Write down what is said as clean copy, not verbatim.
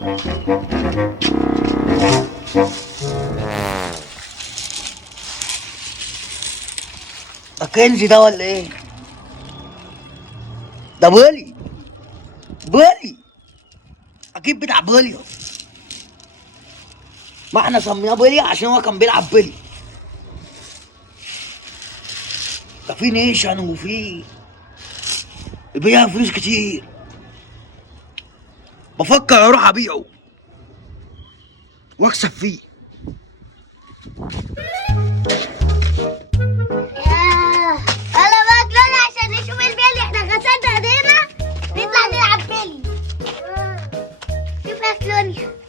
ده كنزي ده ولا ايه؟ ده بولي بولي اكيد بتاع بولي. ما احنا سميناه بولي عشان هو كان بيلعب بولي. ده في نيشن وفي بيها فلوس كتير. بفكر اروح ابيعه واكسب فيه. انا بقى طلعنا عشان نشوف البيلي. احنا غسلنا ايدينا نطلع نلعب بيلي. شوف يا كلونيا.